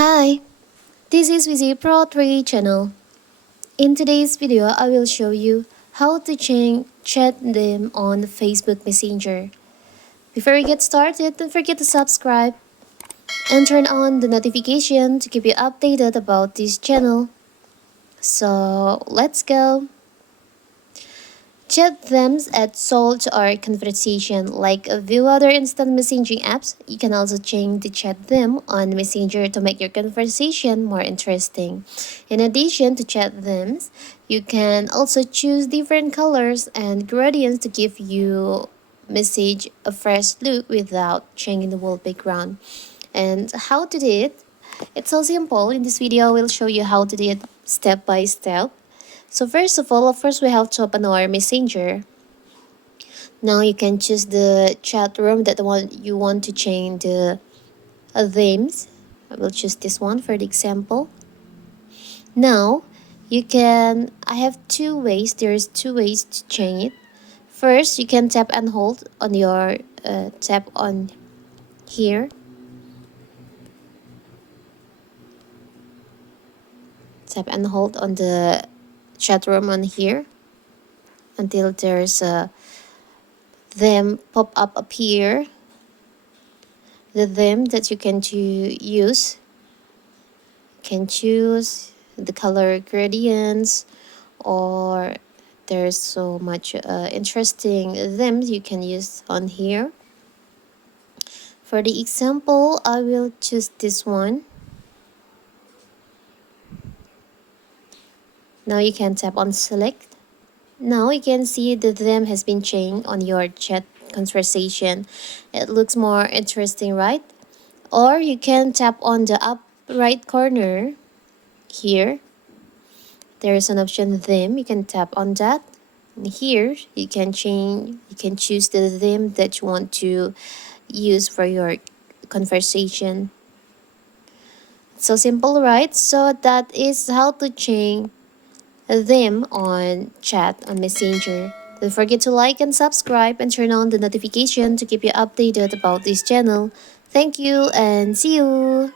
Hi, this is Vizi Pro 3 channel. In today's video, I will show you how to change chat them on Facebook Messenger. Before we get started, don't forget to subscribe and turn on the notification to keep you updated about this channel. So let's go. Chat themes add soul to our conversation. Like a few other instant messaging apps, you can also change the chat theme on Messenger to make your conversation more interesting. In addition to chat themes, you can also choose different colors and gradients to give you message a fresh look without changing the wall background. And how to do it? It's so simple. In this video, I will show you how to do it step by step. So first of all, we have to open our messenger. Now you can choose the chat room that you want to change the themes. I will choose this one for the example. Now I have two ways. There's two ways to change it. First, you can tap and hold on your tap on here. Tap and hold on the chat room on here until there's a them pop up here. The theme that you can use. You can choose the color gradients, or there's so much interesting themes you can use on here. For the example, I will choose this one. Now you can tap on select. Now you can see the theme has been changed on your chat conversation. It looks more interesting, right? Or you can tap on the up right corner here. There is an option theme. You can tap on that. And here you can choose the theme that you want to use for your conversation. It's so simple, right? So that is how to change them on chat on Messenger. Don't forget to like and subscribe and turn on the notification to keep you updated about this channel. Thank you and see you!